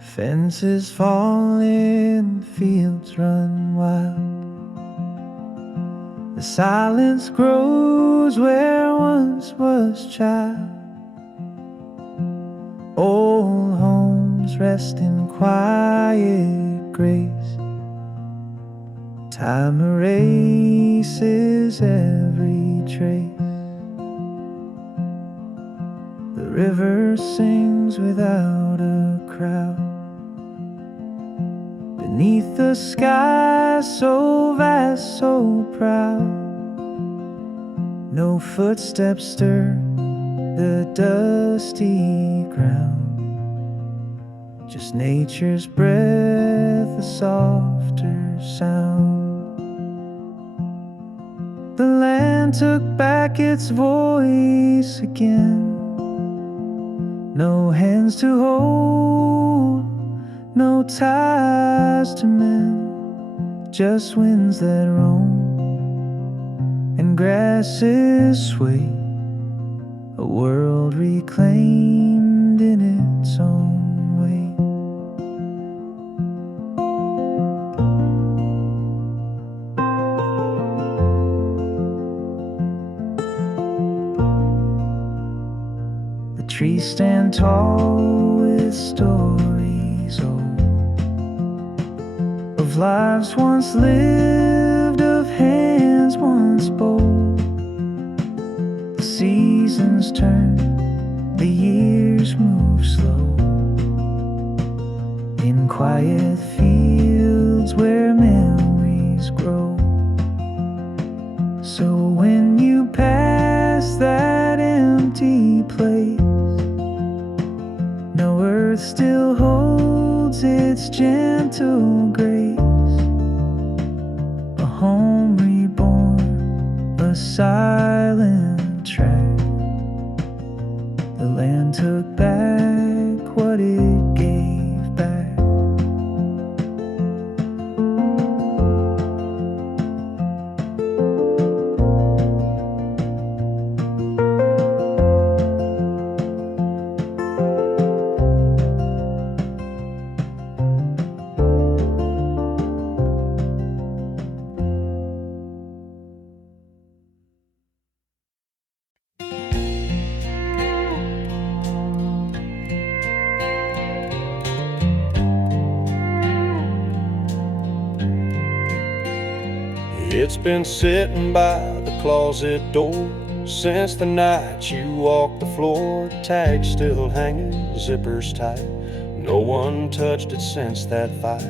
Fences fall in, fields run wild. The silence grows where once was child. Old homes rest in quiet grace. Time erases every trace. The river sings without a crowd, beneath the sky so vast, so proud. No footsteps stir the dusty ground, just nature's breath, a softer sound. The land took back its voice again. No hands to hold, no ties to mend, just winds that roam and grasses sway. A world reclaimed in its own way. The trees stand tall with stories old, of lives once lived, of hands once bold. The seasons turn, the years move slow, in quiet fields where memories grow. So when you pass that empty place, no earth still holds holds its gentle grace, a home reborn, a silent track. The land took back what it gave back. It's been sitting by the closet door since the night you walked the floor. Tag still hanging, zippers tight. No one touched it since that fight.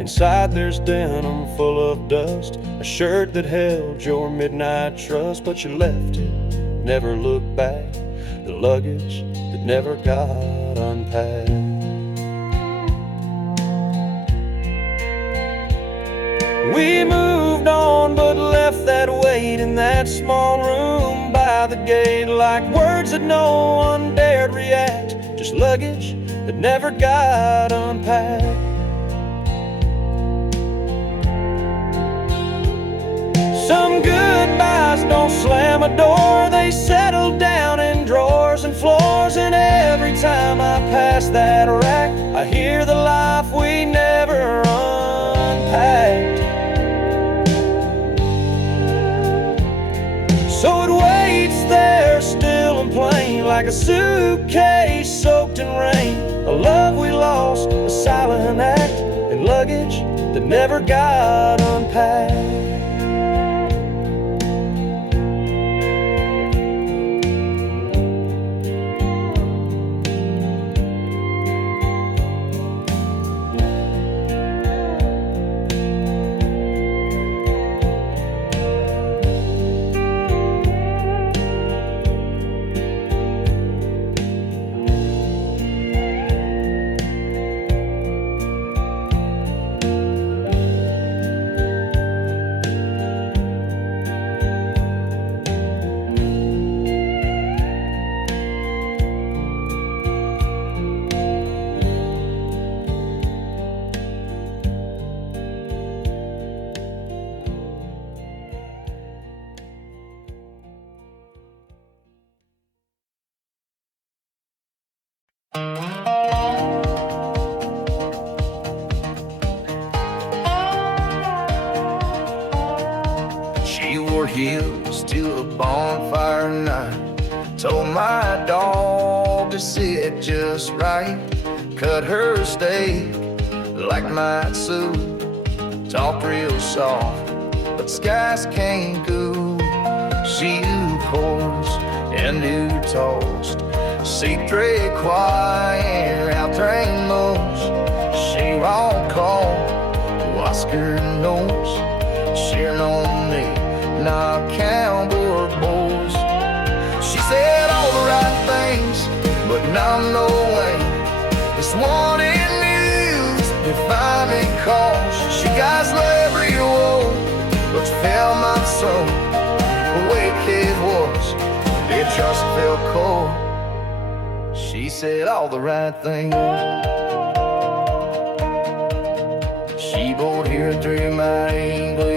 Inside there's denim full of dust, a shirt that held your midnight trust. But you left it, never looked back, the luggage that never got unpacked. We moved on but left that weight in that small room by the gate, like words that no one dared react, just luggage that never got unpacked. Some goodbyes don't slam a door, they settle down in drawers and floors. And every time I pass that rack, I hear the life we never unpacked. So it waits there still and plain, like a suitcase soaked in rain. A love we lost, a silent act, and luggage that never got unpacked. She wore heels to a bonfire night, told my dog to sit just right, cut her steak like my soup, talked real soft, but skies can't go. She knew chords and knew toast, secret choir, out-trained moves. She won't call, wask her nose, cheering on me, not cowboy boys. She said all the right things, but not no way. This one in news define me cause she got slavery woe, but she felt my soul. The way kid was, it just felt cold. She said all the right things. She bored here through my English